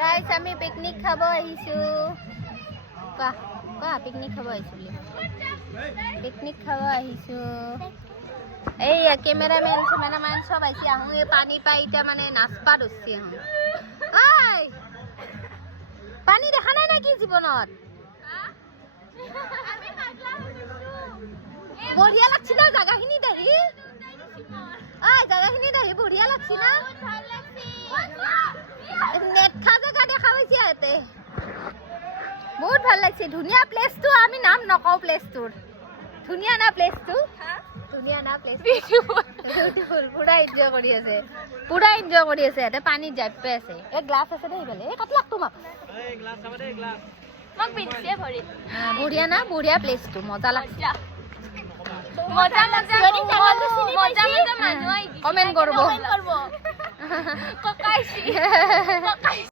guys আমি picnic খাব আহিছো কোৱা কোৱা পিকনিক খাব আহিছো পিকনিক খাব আহিছো এই কেমেৰামেন সব আহিছে আহো এই পানী পাই এতিয়া মানে নাচপা ধৰছি আহো আই পানী দেখা নাই নেকি জীৱনত বঢ়িয়া লাগছি না জাগাখিনি দেখি আই জাগাখিনি দেখি বঢ়িয়া লাগছি না নেট খা জাগা দেখা পাইছি ইয়াতে বহুত ভাল লাগছে ধুনীয়া প্লেসটো আমি নাম নকও প্লেসটোৰ ধুনীয়া না প্লেসটো ধুনীয়া না প্লেস বিউটিফুল পুৰা এনজয় কৰি আছে এতে পানী জাপে আছে এক গ্লাস আছে দেই বেলে এই কাট লাগ তোমাক এই গ্লাস খাবা দেই গ্লাস মোক পিনছে ভৰি বঢ়িয়া না বঢ়িয়া প্লেসটো মজা লাগছে মজা মানুহ কমেন্ট কৰব ককাইছি